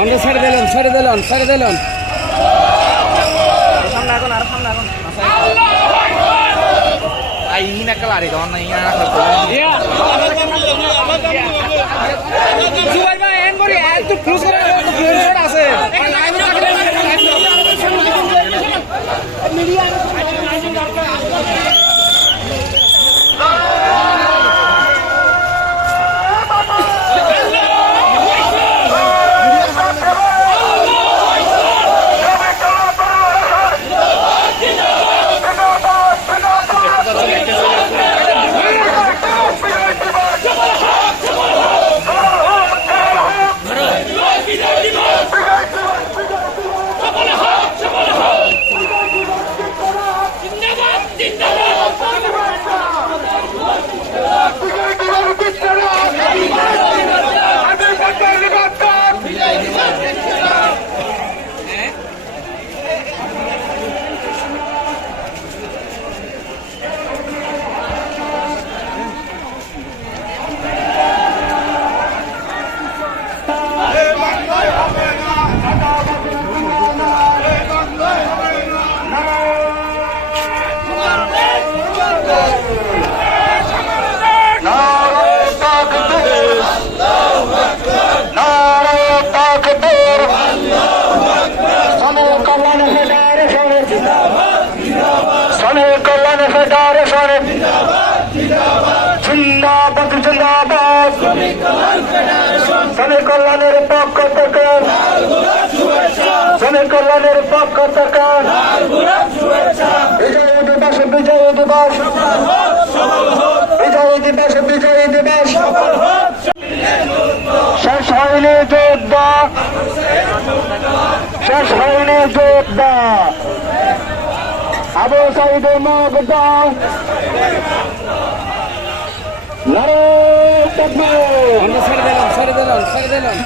অন্য ছেড়ে দিলেন ছেড়ে দিলেন ছেড়ে দিলেন সামনে এখন আর সামনে এখন nak kelar itu orang ini জুবাই ভাই এন করি একটু ক্লোজ করে কল্যাণ ফেডারেশন জিন্দাবাদ জিন্দাবাদ। শ্রমিক কল্যাণের পক্ষ থেকে। শ্রমিক কল্যাণের পক্ষ থেকে। বিজয় দিবস বিজয় দিবস। বিজয় দিবস বিজয় দিবস। শেষ হয়নি যোদ্ধা শেষ হয়নি যোদ্ধা আবু সাইদ মগদা। নারে তকবীর অন্য ছেড়ে দিলেন ছেড়ে দিলেন ছেড়ে দিলেন